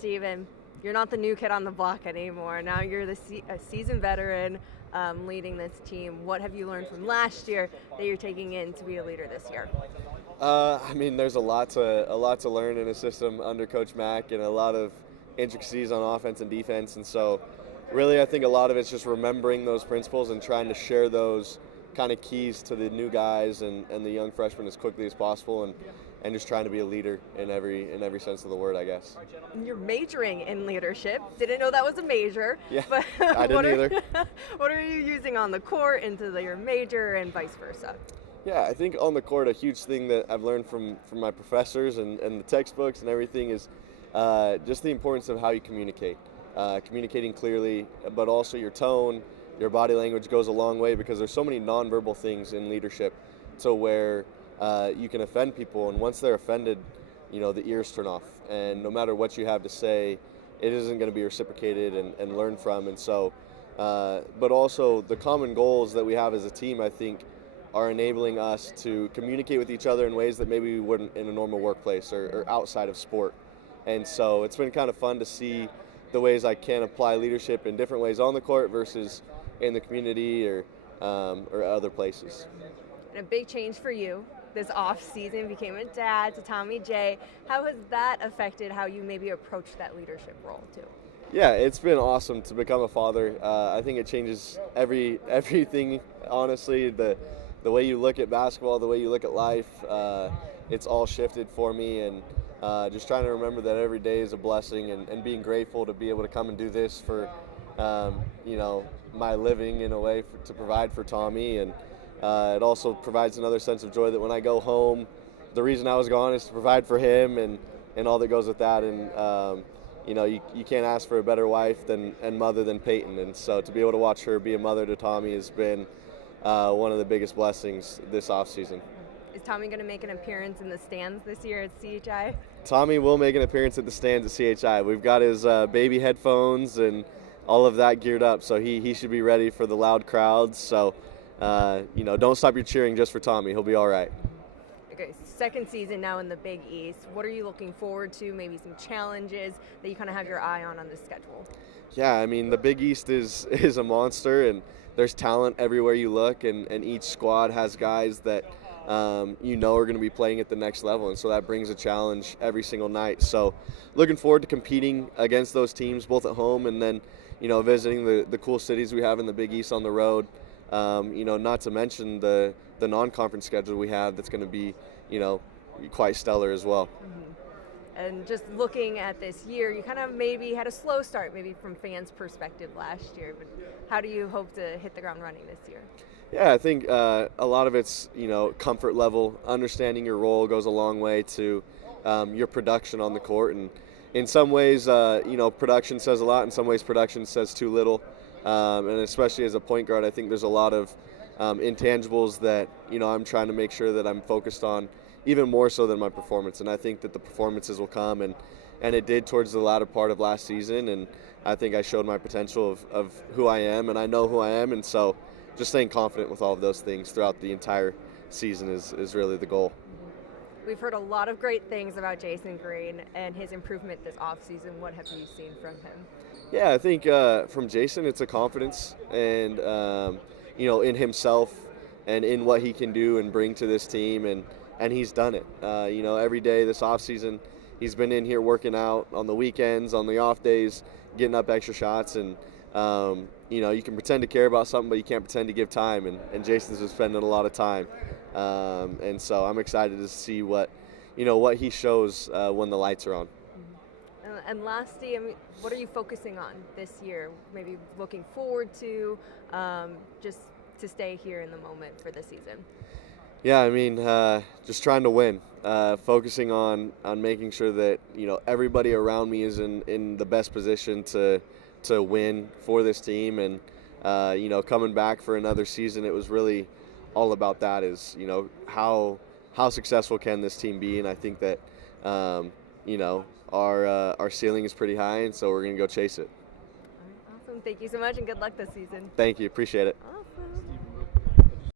Steven, you're not the new kid on the block anymore. Now you're a seasoned veteran leading this team. What have you learned from last year that you're taking in to be a leader this year? There's a lot to learn in a system under Coach Mack, and a lot of intricacies on offense and defense. And so, really, I think a lot of it's just remembering those principles and trying to share those kind of keys to the new guys and the young freshmen as quickly as possible, and just trying to be a leader in every sense of the word, I guess. You're majoring in leadership. Didn't know that was a major. Yeah, but I didn't either. What are you using on the court into your major and vice versa? Yeah, I think on the court, a huge thing that I've learned from my professors and the textbooks and everything is just the importance of how you communicate. Communicating clearly, but also your tone, your body language goes a long way, because there's so many nonverbal things in leadership to where you can offend people, and once they're offended, the ears turn off, and no matter what you have to say, it isn't going to be reciprocated and learned from. And so, but also the common goals that we have as a team, I think, are enabling us to communicate with each other in ways that maybe we wouldn't in a normal workplace or outside of sport. And so it's been kind of fun to see the ways I can apply leadership in different ways on the court versus in the community or other places. And a big change for you this off season, became a dad to Tommy J. How has that affected how you maybe approach that leadership role too? Yeah, it's been awesome to become a father. I think it changes everything, honestly. The way you look at basketball, the way you look at life, it's all shifted for me, and just trying to remember that every day is a blessing, and being grateful to be able to come and do this for, my living in a way to provide for Tommy. And it also provides another sense of joy that when I go home, the reason I was gone is to provide for him and all that goes with that. And, you can't ask for a better wife and mother than Peyton. And so to be able to watch her be a mother to Tommy has been one of the biggest blessings this offseason. Is Tommy going to make an appearance in the stands this year at CHI? Tommy will make an appearance at the stands at CHI. We've got his baby headphones and all of that geared up, so he should be ready for the loud crowds. So, don't stop your cheering just for Tommy. He'll be all right. Okay, second season now in the Big East. What are you looking forward to? Maybe some challenges that you kind of have your eye on the schedule? Yeah, the Big East is a monster, and there's talent everywhere you look, and each squad has guys that are going to be playing at the next level, and so that brings a challenge every single night. So looking forward to competing against those teams, both at home and then, visiting the cool cities we have in the Big East on the road. Not to mention the non-conference schedule we have that's going to be, quite stellar as well. Mm-hmm. And just looking at this year, you kind of maybe had a slow start, maybe from fans' perspective last year, but how do you hope to hit the ground running this year? Yeah, I think a lot of it's, comfort level. Understanding your role goes a long way to your production on the court. And in some ways, production says a lot. In some ways, production says too little. And especially as a point guard, I think there's a lot of intangibles that, I'm trying to make sure that I'm focused on, even more so than my performance. And I think that the performances will come, and it did towards the latter part of last season. And I think I showed my potential of who I am, and I know who I am. And so just staying confident with all of those things throughout the entire season is really the goal. We've heard a lot of great things about Jason Green and his improvement this offseason. What have you seen from him? Yeah, I think from Jason, it's a confidence and, in himself and in what he can do and bring to this team, and he's done it. Every day this offseason, he's been in here working out on the weekends, on the off days, getting up extra shots, and you can pretend to care about something, but you can't pretend to give time, and Jason's been spending a lot of time. And so I'm excited to see what he shows when the lights are on. And lastly, what are you focusing on this year? Maybe looking forward to, just to stay here in the moment for the season? Yeah, just trying to win. Focusing on making sure that everybody around me is in the best position to win for this team, and coming back for another season, it was really all about that. Is how successful can this team be, and I think that our ceiling is pretty high, and so we're going to go chase it. Awesome. Thank you so much, and good luck this season. Thank you. Appreciate it.